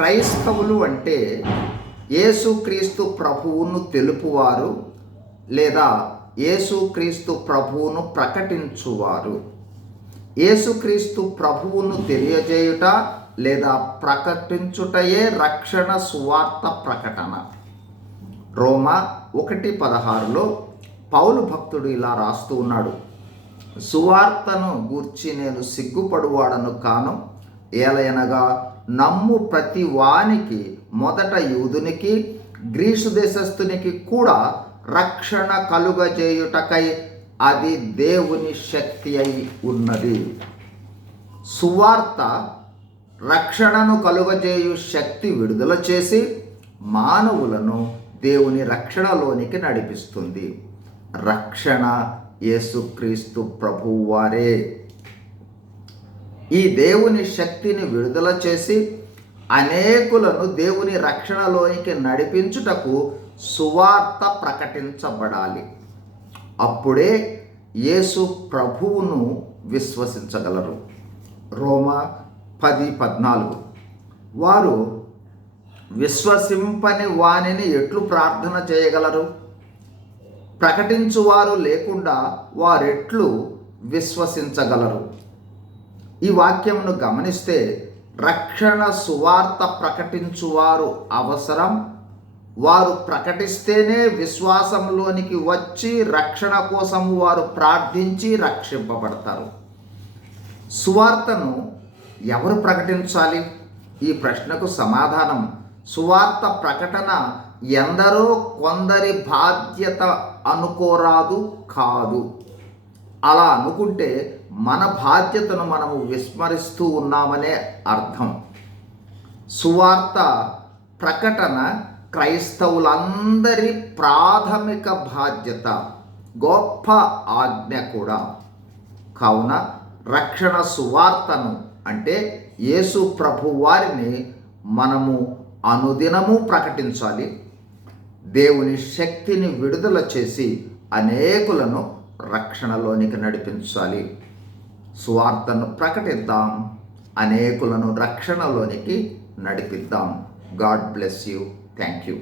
క్రైస్తవులు అంటే యేసుక్రీస్తు ప్రభువును తెలుపువారు లేదా యేసుక్రీస్తు ప్రభువును ప్రకటించువారు. యేసుక్రీస్తు ప్రభువును తెలియజేయుట లేదా ప్రకటించుటయే రక్షణ సువార్త ప్రకటన. రోమా ఒకటి పదహారులో పౌలు భక్తుడు ఇలా రాస్తూ ఉన్నాడు. సువార్తను గూర్చి నేను సిగ్గుపడువాడను కాను ఏలయనగా నమ్ము ప్రతి వానికి మొదట యూదునికి గ్రీసు దేశస్థునికి కూడా రక్షణ కలుగజేయుటకై అది దేవుని శక్తి అయి ఉన్నది. సువార్త రక్షణను కలుగజేయు శక్తి విడుదల చేసి మానవులను దేవుని రక్షణలోనికి నడిపిస్తుంది. రక్షణ యేసుక్రీస్తు ప్రభువారే. ఈ దేవుని శక్తిని విడుదల చేసి అనేకులను దేవుని రక్షణలోనికి నడిపించుటకు సువార్త ప్రకటించబడాలి. అప్పుడే యేసు ప్రభువును విశ్వసించగలరు. రోమా పది పద్నాలుగు. వారు విశ్వసింపని వానిని ఎట్లు ప్రార్థన చేయగలరు? ప్రకటించువారు లేకుండా వారెట్లు విశ్వసించగలరు? ఈ వాక్యమును గమనిస్తే రక్షణ సువార్త ప్రకటించువారు అవసరం. వారు ప్రకటిస్తేనే విశ్వాసంలోనికి వచ్చి రక్షణ కోసం వారు ప్రార్థించి రక్షింపబడతారు. సువార్తను ఎవరు ప్రకటించాలి? ఈ ప్రశ్నకు సమాధానం సువార్త ప్రకటన ఎందరో కొందరి బాధ్యత అనుకోరాదు కాదు. అలా అనుకుంటే మన బాధ్యతను మనము విస్మరిస్తూ ఉన్నామనే అర్థం. సువార్త ప్రకటన క్రైస్తవులందరి ప్రాథమిక బాధ్యత గొప్ప ఆజ్ఞ కూడా. కావున రక్షణ సువార్తను అంటే యేసు ప్రభు వారిని మనము అనుదినము ప్రకటించాలి. దేవుని శక్తిని విడుదల చేసి అనేకులను రక్షణలోనికి నడిపించాలి. సువార్తను ప్రకటిద్దాం. అనేకులను రక్షణలోనికి నడిపిద్దాం. God bless you. Thank you